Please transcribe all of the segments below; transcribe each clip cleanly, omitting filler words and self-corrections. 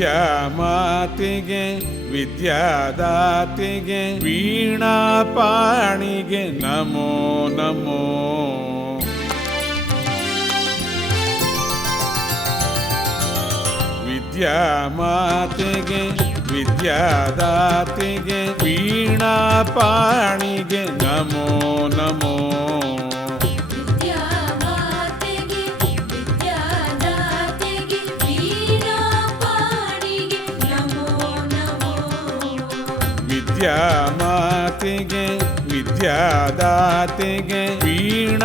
ವಿದ್ಯಾಮಾತೆಗೆ ವಿದ್ಯಾದಾತೆಗೆ ವೀಣಾಪಾಣಿಗೆ ನಮೋ ನಮೋ. ವಿದ್ಯಾಮಾತೆಗೆ ವಿದ್ಯಾದಾತೆಗೆ ವೀಣಾಪಾಣಿಗೆ ನಮೋ ನಮೋ. ವಿದ್ಯಾಮಾತೆಗೆ ವಿದ್ಯಾದಾತೆಗೆ ವೀಣಾಪಾಣಿಗೆ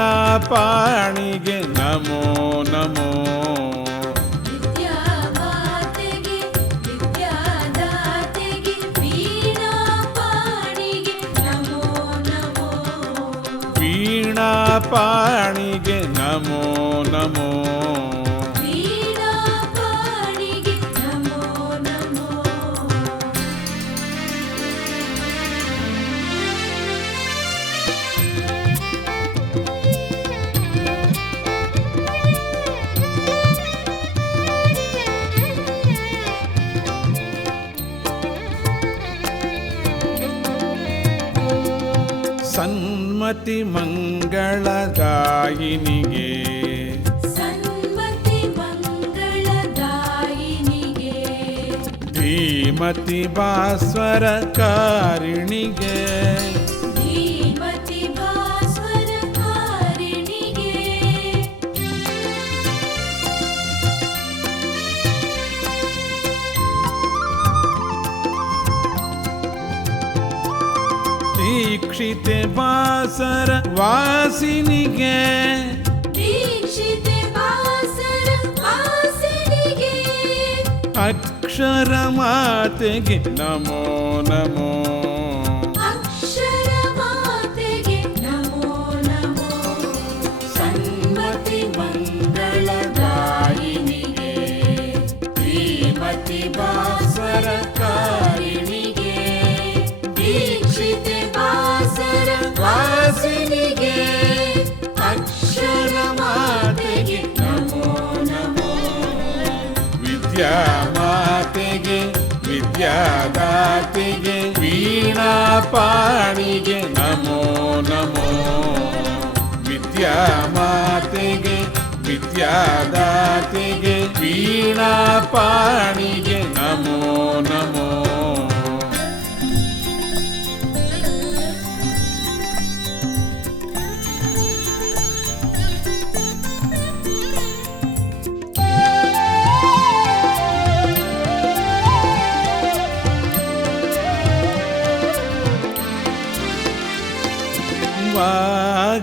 ನಮೋ ನಮೋ. ವಿದ್ಯಾಮಾತೆಗೆ ವಿದ್ಯಾದಾತೆಗೆ ವೀಣಾಪಾಣಿಗೆ ನಮೋ ನಮೋ. ವೀಣಾಪಾಣಿಗೆ ನಮೋ ನಮೋ. ವೀಣಾಪಾಣಿಗೆ ನಮೋ ನಮೋ. ಸನ್ಮತಿ ಮಂಗಳದಾಯಿನಿಗೆ ಸನ್ಮತಿ ಮಂಗಳದಾಯಿನಿಗೆ ಧೀಮತಿ ಭಾಸ್ವರ ಕಾರಿಣಿಗೆ ಧೀಮತಿ ಭಾಸ್ವರ ಕಾರಿಣಿಗೆ ದೀಕ್ಷಿತೆ ವಾಸರ ವಾಸಿನಿಗೆ ದೀಕ್ಷಿತೆ ವಾಸರ ವಾಸಿನಿಗೆ ಅಕ್ಷರ ಮಾತೆಗೆ ನಮೋ ನಮೋ. ಅಕ್ಷರ ಮಾತೆಗೆ ನಮೋ ನಮೋ. ಸನ್ಮತಿ ಮಂಗಳದಾಯಿನಿಗೆ ಧೀಮತಿ ಭಾಸ್ವರ ಕಾರಿಣಿಗೆ ದೀಕ್ಷಿತೆ ವಾಸರ ವಾಸಿನಿಗೆ ಅಕ್ಷರ ಮಾತೆಗೆ ನಮೋ ನಮೋ. ವಿದ್ಯಾಮಾತೆಗೆ ವಿದ್ಯಾದಾತೆಗೆ ವೀಣಾಪಾಣಿಗೆ ನಮೋ ನಮೋ. ವಿದ್ಯಾಮಾತೆಗೆ ವಿದ್ಯಾದಾತೆಗೆ ವೀಣಾಪಾಣಿಗೆ ನಮೋ ನಮೋ.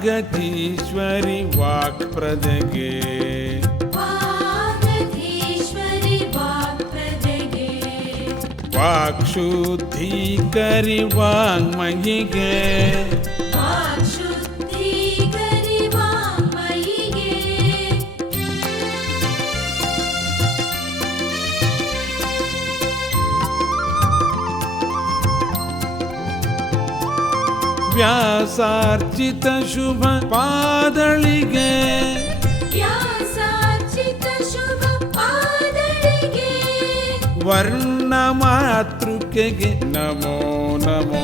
ವಾಗಧೀಶ್ವರಿ ವಾಕ್ಪ್ರದಗೆ ವಾಗಧೀಶ್ವರಿ ವಾಕ್ಪ್ರದಗೆ ವಾಕ್ಶುದ್ಧೀಕರಿ ವಾಂಗ್ಮಯಿಗೆ ವಾಕ್ಶುದ್ಧೀಕರಿ ವಾಂಗ್ಮಯಿಗೆ ವ್ಯಾಸಾರ್ಚಿತ ಶುಭ ಪಾದಳಿಗೆ ವ್ಯಾಸಾರ್ಚಿತ ಶುಭ ಪಾದಳಿಗೆ ವರ್ಣ ಮಾತೃಕೆಗೆ ನಮೋ ನಮೋ.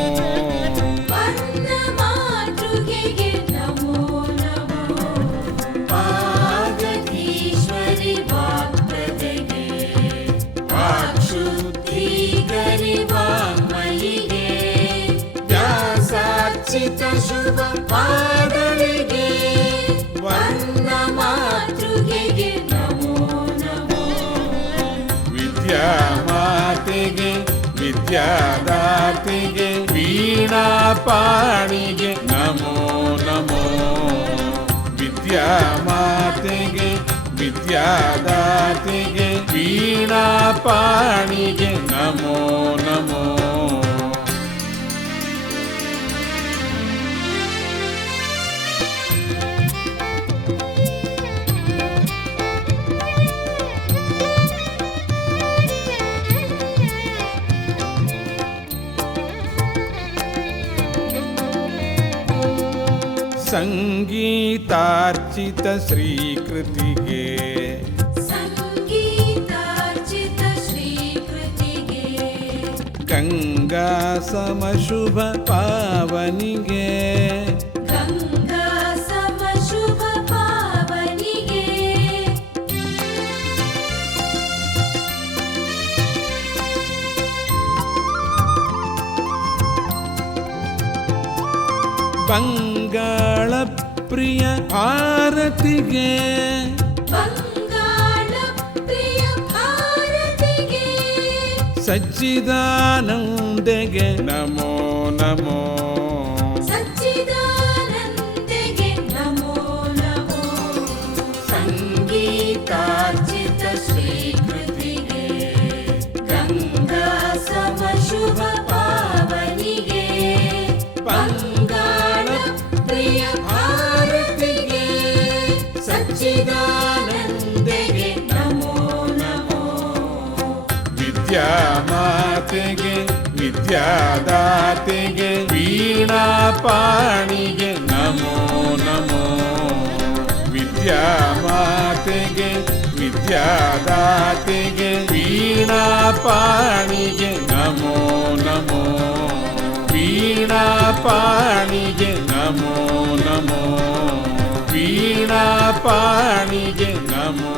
ವರ್ಣ ಮಾತೃಕೆಗೆ ನಮೋ ನಮೋ. ವಾಗಧೀಶ್ವರಿ ವಾಕ್ಪ್ರದಗೆ ವಾಕ್ಶುದ್ಧೀಕರಿ ವಾಂಗ್ಮಯಿಗೆ ವ್ಯಾಸಾರ್ಚಿತ ಶುಭ ಪಾದಳಿಗೆ ವರ್ಣ ಮಾತೃಕೆಗೆ ನಮೋ ನಮೋ. ವಿದ್ಯಾಮಾತೆಗೆ ವಿದ್ಯಾದಾತೆಗೆ ವೀಣಾಪಾಣಿಗೆ ನಮೋ ನಮೋ. ವಿದ್ಯಾಮಾತೆಗೆ ವಿದ್ಯಾದಾತೆಗೆ ವೀಣಾಪಾಣಿಗೆ ನಮೋ ನಮೋ. ಸಂಗೀತಾರ್ಚಿತ ಶ್ರೀಕೃತಿಗೆ ಸಂಗೀತಾರ್ಚಿತ ಶ್ರೀಕೃತಿಗೆ ಗಂಗಾ ಸಮಶುಭ ಪಾವನಿಗೆ ಗಂಗಾ ಸಮ ಶುಭ ಪಾವನಿಗೆ ಬಂಗಾಳ ಪ್ರಿಯ ಭಾರತಿಗೆ ಬಂಗಾಳ ಪ್ರಿಯ ಭಾರತಿಗೆ ಸಚ್ಚಿದಾನಂದೆಗೆ ನಮೋ ನಮೋ ಸಚ್ಚಿದಾನಂದೆಗೆ ನಮೋ ನಮೋ ಸಂಗೀತಾರ್ಚಿತ ಶ್ರೀಕೃತಿಗೆ ಗಂಗಾ ಸಮ ಶುಭ ಪಾವನಿಗೆ ಬಂಗಾಳ ಪ್ರಿಯ ಭಾರತಿಗೆ ಸಚ್ಚಿದಾನಂದೆಗೆ ನಮೋ ನಮೋ ವಿದ್ಯಾ ಮಾತೆಗೆ ವಿದ್ಯಾದಾತೆಗೆ ವೀಣಾ ಪಾಣಿಗೆ ನಮೋ ನಮೋ ವಿದ್ಯಾ ಮಾತೆಗೆ ವಿದ್ಯಾದಾತೆಗೆ ವೀಣಾ ಪಾಣಿಗೆ ನಮೋ ನಮೋ ವೀಣಾ ಪಾಣಿಗೆ ನಮೋ ನಮೋ ವೀಣಾ ಪಾಣಿಗೆ ನಮೋ